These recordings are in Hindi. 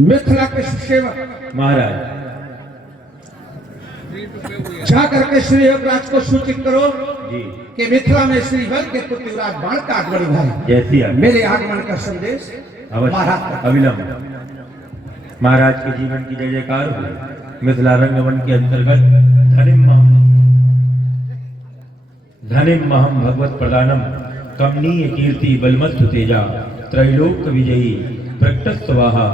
मिथिला के सेवक महाराज जा करके श्री योगराज को सूचित करो जी कि मिथिला में श्री बल के पुत्र युवराज बाण का आगमन हुआ है। जैसी आप मेरे आगमन का संदेश महाराज अवश्य अविलंब महाराज के जीवन की जय जयकार हुई। मिथिला रंगमंच के अंतर्गत धनिम महम भगवत प्रदानम कमनीय कीर्ति बलमस्तु तेजा त्रैलोक विजयी प्रकट स्वाहा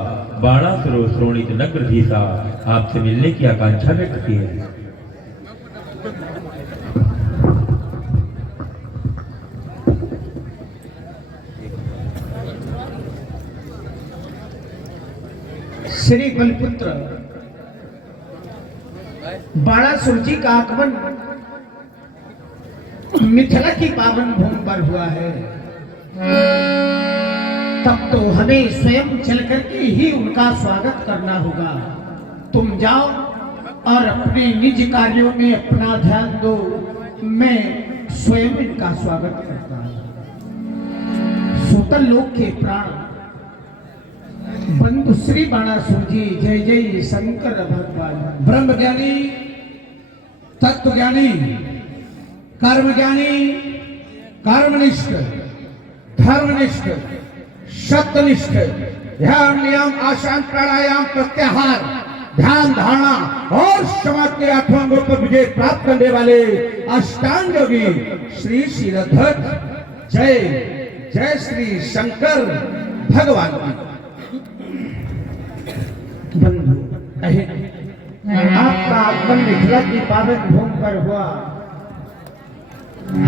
बाणासुरो श्रोणित नग्रधीसा आपसे मिलने की आकांक्षा व्यक्त की है। श्री बलपुत्र बाणासुर जी का आगमन मिथिला की पावन भूमि पर हुआ है, तब तो हमें स्वयं चल करके ही उनका स्वागत करना होगा। तुम जाओ और अपने निज कार्यों में अपना ध्यान दो, मैं स्वयं इनका स्वागत करता हूं। सुतल लोक के प्राण बंधु श्री बाणासुर जी, जय जय शंकर भगवान। ब्रह्म ज्ञानी, तत्व ज्ञानी, कर्म ज्ञानी, कर्मनिष्ठ, धर्मनिष्ठ, सत्यनिष्ठ, ध्यान नियम आसन प्राणायाम प्रत्याहार ध्यान धारणा और समाज के आठों अंगों पर विजय प्राप्त करने वाले अष्टांग योगी श्री श्रीरध्वज जय जय श्री शंकर भगवान की। बंधु आपका आगमन मिथिला की पावन भूमि पर हुआ,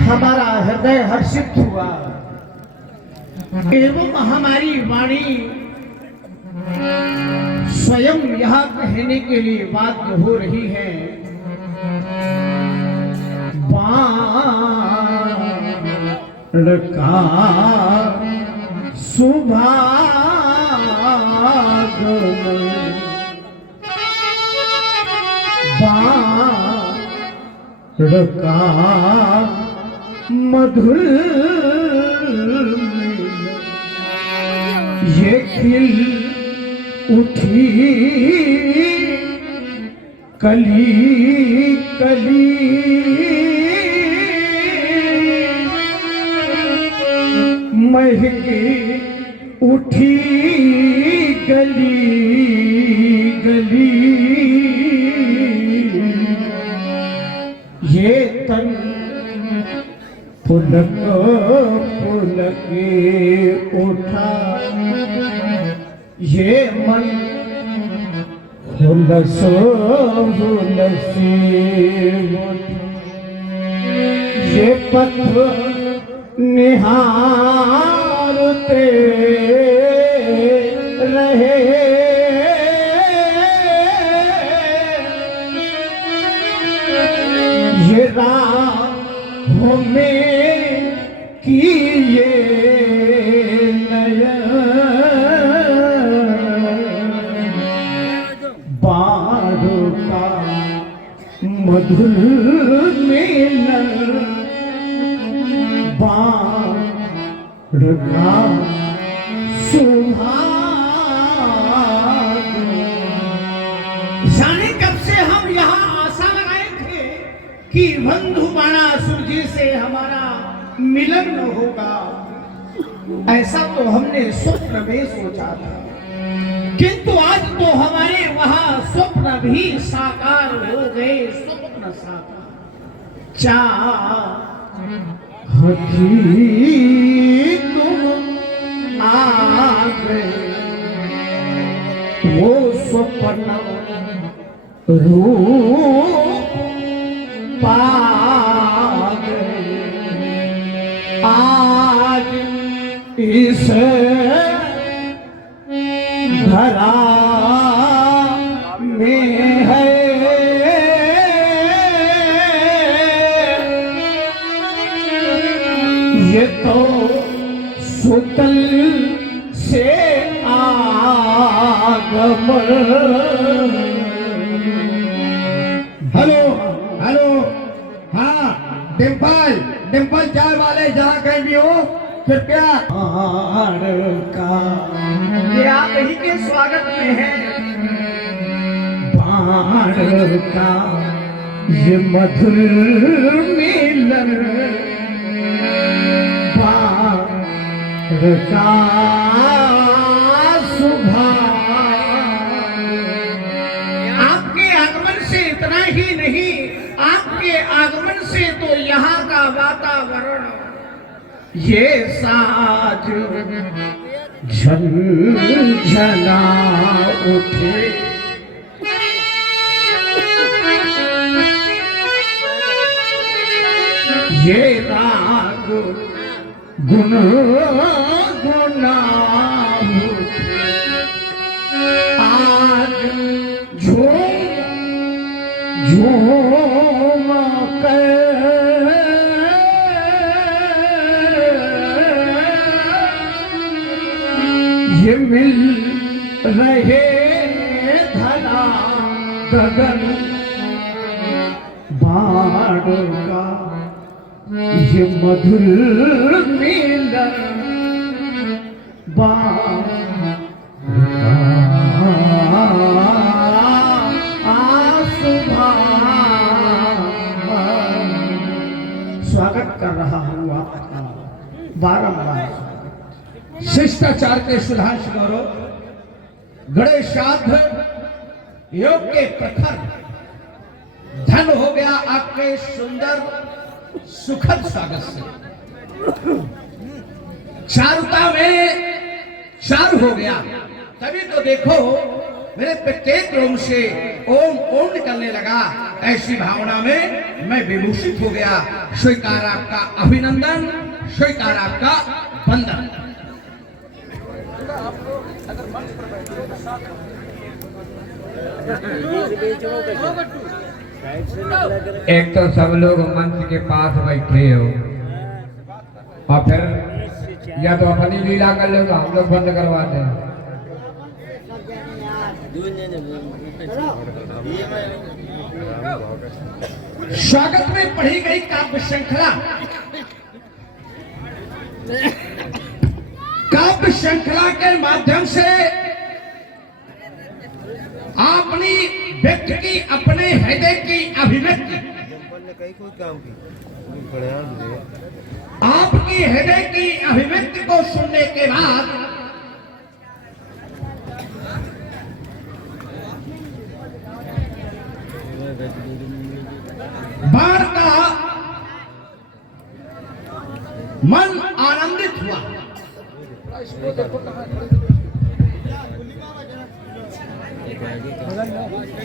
हमारा हृदय हर्षित हुआ एवं हमारी वाणी स्वयं यह कहने के लिए बाध्य हो रही है। बाण का सुभागमन, बाण का मधुर ये खिल उठी कली कली, महकी उठी गली गली, ये तन पुलक पुलक उठा, ये मन हुलसो हुलसी उठा, ये पथ निहारते रहे, ये राहों में किए नयन, बाण का मधुर मिलन, बाण का सुहाग। जाने कब से हम यहाँ आशा लगाए थे कि बंधु बाणासुर जी से हमारा मिलन होगा, ऐसा तो हमने स्वप्न में सोचा था, किंतु आज तो हमारे वहां स्वप्न भी साकार हो गए। स्वप्न साकार चाहती तुम आ गए, वो स्वप्न रूप पा गए, आज इस धरा में है ये तो सुतल से आगमन। हेलो हेलो, हाँ डिम्पल डिम्पल चाय वाले जहाँ कहीं भी हो कृपया का ये आप ही के स्वागत में है। बाण का ये मधुर मिलन बाण का आपके आगमन से इतना ही नहीं, आपके आगमन से तो यहाँ का वातावरण ये साज झंझना उठे ये राग गुनगुना उठे आज झूम कर ये मिल रहे धरा गगन बाण का ये मधुर मिलन बाण स्वागत कर रहा हूँ आपका बारंबार। शिष्टाचार के सुधांश गौरव गणेशाध्य योग के प्रखर धन हो गया आपके सुंदर सुखद स्वागत से। चारुता में चारु हो गया, तभी तो देखो मेरे प्रत्येक रोम से ओम ओम निकलने लगा। ऐसी भावना में मैं विभूषित हो गया। स्वीकार आपका अभिनंदन, स्वीकार आपका वंदन। एक तो सब लोग मंच के पास बैठे हो और फिर या तो अपनी लीला कर लो तो हम लोग बंद करवा दें। स्वागत में पढ़ी गई काव्य श्रृंखला के माध्यम से अपनी व्यक्ति की अपने हृदय की अभिव्यक्ति आपकी हृदय की अभिव्यक्ति को सुनने के बाद बाण का मन आनंदित हुआ।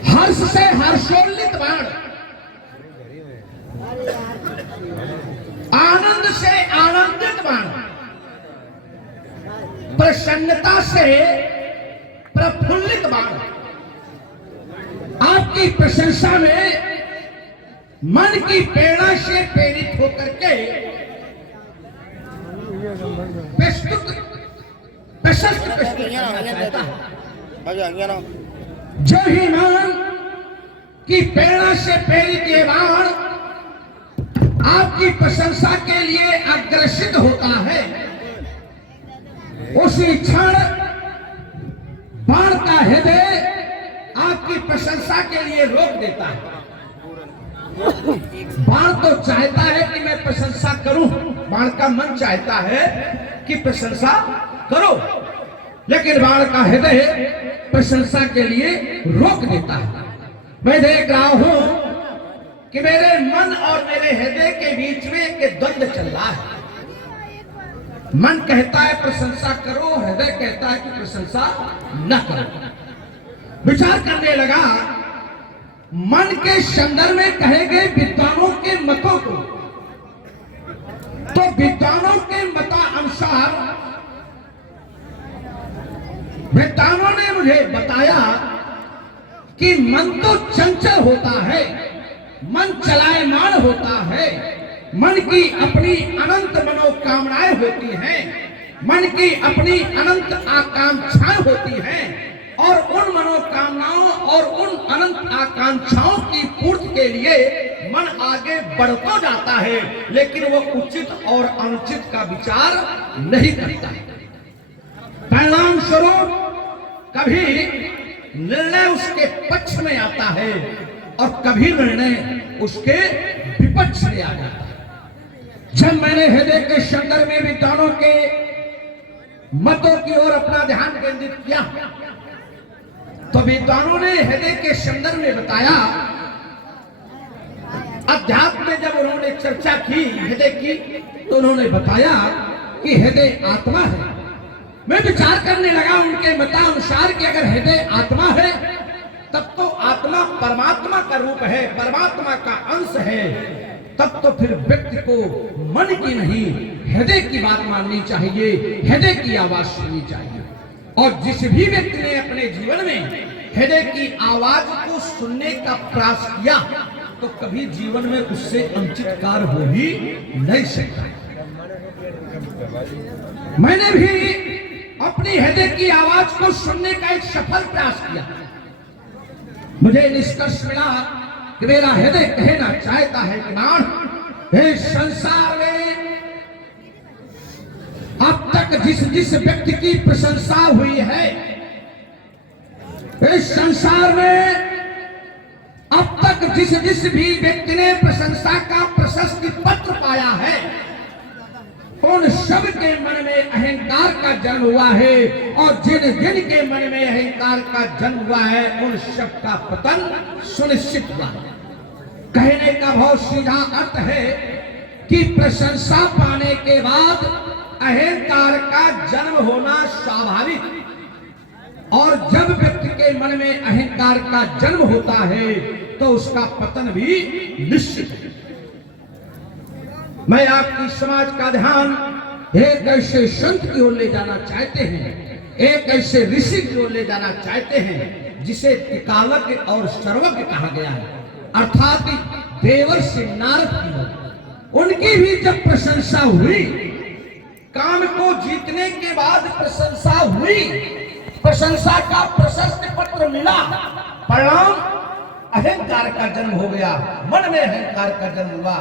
हर्ष से हर्षोल्लित बाण, आनंद से आनंदित बाण, प्रसन्नता से प्रफुल्लित बाण, आपकी प्रशंसा में मन की प्रेरणा से प्रेरित होकर के जो ही मन की प्रेरणा से प्रेरित ये बाण आपकी प्रशंसा के लिए अग्रसित होता है, उसी क्षण बाण का हृदय आपकी प्रशंसा के लिए रोक देता है। बाण तो चाहता है कि मैं प्रशंसा करूं, बाण का मन चाहता है कि प्रशंसा करो, लेकिन बाण का हृदय प्रशंसा के लिए रोक देता है। मैं देख रहा हूं कि मेरे मन और मेरे हृदय के बीच में एक द्वंद्व चल रहा है। मन कहता है प्रशंसा करो, हृदय कहता है कि प्रशंसा न करो। विचार करने लगा, मन के संदर्भ में कहे गए विद्वानों के मतों को, तो विद्वानों के मतानुसार विद्वानों ने मुझे बताया कि मन तो चंचल होता है, मन चलायमान होता है, मन की अपनी अनंत मनोकामनाएं होती हैं, मन की अपनी अनंत आकांक्षाएं होती हैं, और उन मनोकामनाओं और उन अनंत आकांक्षाओं की पूर्ति के लिए मन आगे बढ़ता जाता है, लेकिन वो उचित और अनुचित का विचार नहीं करता। परिणाम स्वरूप कभी निर्णय उसके पक्ष में आता है और कभी निर्णय उसके विपक्ष में आ जाता है। जब मैंने हृदय के संदर्भ में विद्वानों के मतों की ओर अपना ध्यान केंद्रित किया तो विद्वानों ने हृदय के संदर्भ में बताया, अध्यात्म में जब उन्होंने चर्चा की हृदय की तो उन्होंने बताया कि हृदय आत्मा है। मैं विचार करने लगा उनके मतानुसार कि अगर हृदय आत्मा है तब तो आत्मा परमात्मा का रूप है, परमात्मा का अंश है, तब तो फिर व्यक्ति को मन की नहीं हृदय की बात माननी चाहिए, हृदय की आवाज सुननी चाहिए। और जिस भी व्यक्ति ने अपने जीवन में हृदय की आवाज को सुनने का प्रयास किया तो कभी जीवन में उससे अनुचित कार्य हो ही नहीं सकता। मैंने भी अपनी हृदय की आवाज को सुनने का एक सफल प्रयास किया। मुझे निष्कर्ष मिला कि मेरा हृदय कहना चाहता है कि नाम इस संसार में अब तक जिस जिस व्यक्ति की प्रशंसा हुई है, इस संसार में अब तक जिस जिस भी व्यक्ति ने प्रशंसा का प्रशस्ति पत्र पाया है, उन सब के मन में अहंकार का जन्म हुआ है और जिन जिन के मन में अहंकार का जन्म हुआ है उन सब का पतन सुनिश्चित हुआ। कहने का बहुत सीधा अर्थ है कि प्रशंसा पाने के बाद अहंकार का जन्म होना स्वाभाविक, और जब व्यक्ति के मन में अहंकार का जन्म होता है तो उसका पतन भी निश्चित है। मैं आपकी समाज का ध्यान एक ऐसे संत की ओर ले जाना चाहते हैं, एक ऐसे ऋषि की ओर ले जाना चाहते हैं जिसे त्रिकालज्ञ और सर्वज्ञ कहा गया है, अर्थात देवर्षि नारद की ओर। उनकी भी जब प्रशंसा हुई, काम को जीतने के बाद प्रशंसा हुई, प्रशंसा का प्रशस्ति पत्र मिला, परिणाम अहंकार का जन्म हो गया, मन में अहंकार का जन्म हुआ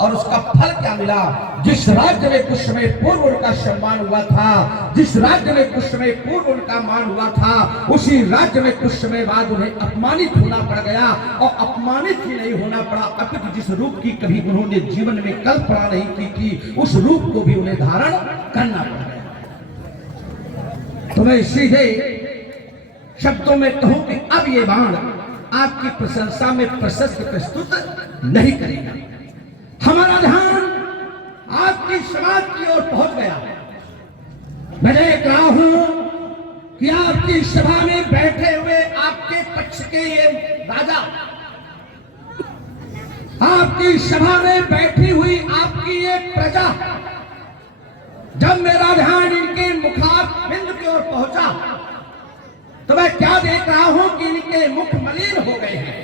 और उसका फल क्या मिला? जिस राज्य में कुछ समय पूर्व उनका सम्मान हुआ था, जिस राज्य में कुछ समय पूर्व उनका मान हुआ था, उसी राज्य में कुछ समय बाद उन्हें अपमानित होना पड़ गया। और अपमानित ही नहीं होना पड़ा, अपितु जिस रूप की कभी उन्होंने जीवन में कल्पना नहीं की थी उस रूप को भी उन्हें धारण करना पड़ गया। तो मैं सीधे शब्दों में कहूं कि अब ये बाण आपकी प्रशंसा में प्रशस्त प्रस्तुत नहीं करेगा। हमारा ध्यान आपकी समाज की ओर पहुंच गया। मैं देख रहा हूं कि आपकी सभा में बैठे हुए आपके पक्ष के ये राजा, आपकी सभा में बैठी हुई आपकी ये प्रजा, जब मेरा ध्यान इनके मुखारबिंद की ओर पहुंचा तो मैं क्या देख रहा हूं कि इनके मुख मलिन हो गए हैं,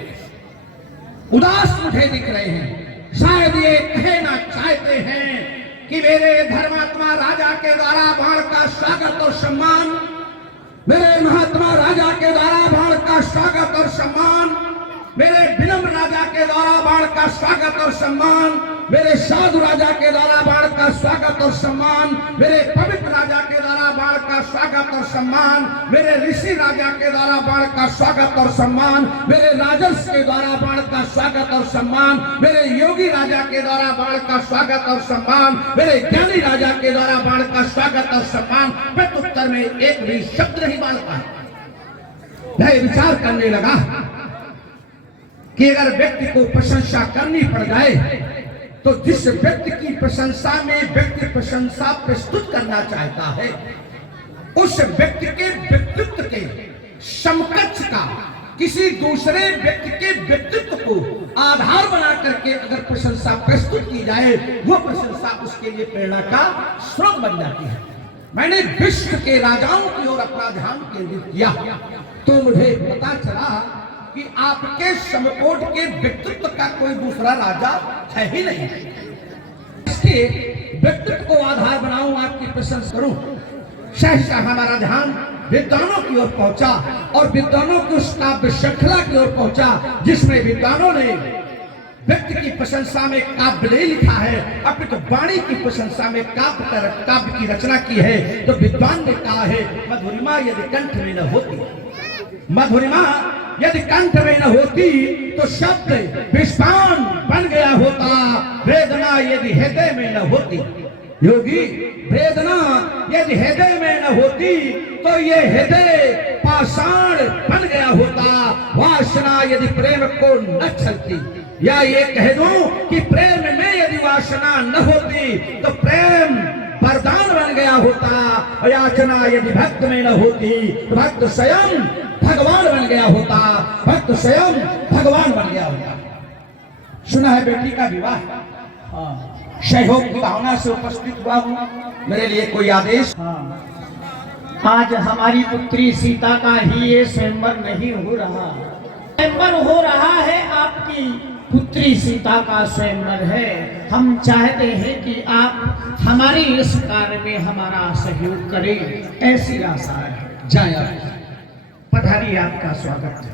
उदास मुझे दिख रहे हैं। शायद ये कहना चाहते हैं कि मेरे धर्मात्मा राजा के द्वारा बाण का स्वागत और सम्मान, मेरे महात्मा राजा के द्वारा बाण का स्वागत और सम्मान, मेरे विनम्र राजा के द्वारा बाण का स्वागत और सम्मान, मेरे साधु राजा के द्वारा बाण का स्वागत और सम्मान, मेरे पवित्र राजा के द्वारा बाण का स्वागत और सम्मान, मेरे ऋषि राजा के द्वारा बाण का स्वागत और सम्मान, मेरे राजर्ष के द्वारा बाण का स्वागत और सम्मान, मेरे योगी राजा के द्वारा बाण का स्वागत और सम्मान, मेरे ज्ञानी राजा के द्वारा बाण का स्वागत और सम्मान। प्रत्युत्तर में एक भी शब्द नहीं बांधता। मैं विचार करने लगा कि अगर व्यक्ति को प्रशंसा करनी पड़ जाए तो जिस व्यक्ति की प्रशंसा में व्यक्ति प्रशंसा प्रस्तुत करना चाहता है उस व्यक्ति के व्यक्तित्व के समकक्ष का किसी दूसरे व्यक्ति के व्यक्तित्व को आधार बना करके अगर प्रशंसा प्रस्तुत की जाए, वो प्रशंसा उसके लिए प्रेरणा का स्रोत बन जाती है। मैंने विश्व के राजाओं की ओर अपना ध्यान केंद्रित किया तो मुझे पता चला कि आपके समकोट के व्यक्तित्व का कोई दूसरा राजा है ही नहीं। इसके व्यक्तित्व को आधार बनाऊं, आपकी प्रशंसा करूं। सहसा हमारा ध्यान विद्वानों की ओर पहुंचा और विद्वानों की उस काव्य श्रृंखला की ओर पहुंचा जिसमें विद्वानों ने व्यक्ति की प्रशंसा में काव्य नहीं लिखा है, अपनी तो वाणी की प्रशंसा में काव्य की रचना की है। तो विद्वान ने कहा है, मधुरिमा यदि कंठ में न होती, मधुरिमा यदि कंठ में न होती तो शब्द विस्फान बन गया होता, वेदना यदि हृदय में न होती। योगी, वेदना यदि हृदय में न होती तो ये हृदय पाषाण बन गया होता, वासना यदि प्रेम को न छलती, या ये कह दूं कि प्रेम में यदि वासना न होती तो प्रेम वरदान बन गया होता, और याचना यदि भक्त में न होती तो भक्त स्वयं भगवान बन गया होता, भक्त स्वयं भगवान बन गया होता। सुना है बेटी का विवाह, सहयोग की भावना से उपस्थित हुआ हूँ, मेरे लिए कोई आदेश? आज हमारी पुत्री सीता का ही ये स्वयंवर नहीं हो रहा, स्वयंवर हो रहा है आपकी पुत्री सीता का स्वयंवर है। हम चाहते हैं कि आप हमारी इस कार्य में हमारा सहयोग करें, ऐसी आशा है। जाए आप पधारिए, आपका स्वागत है।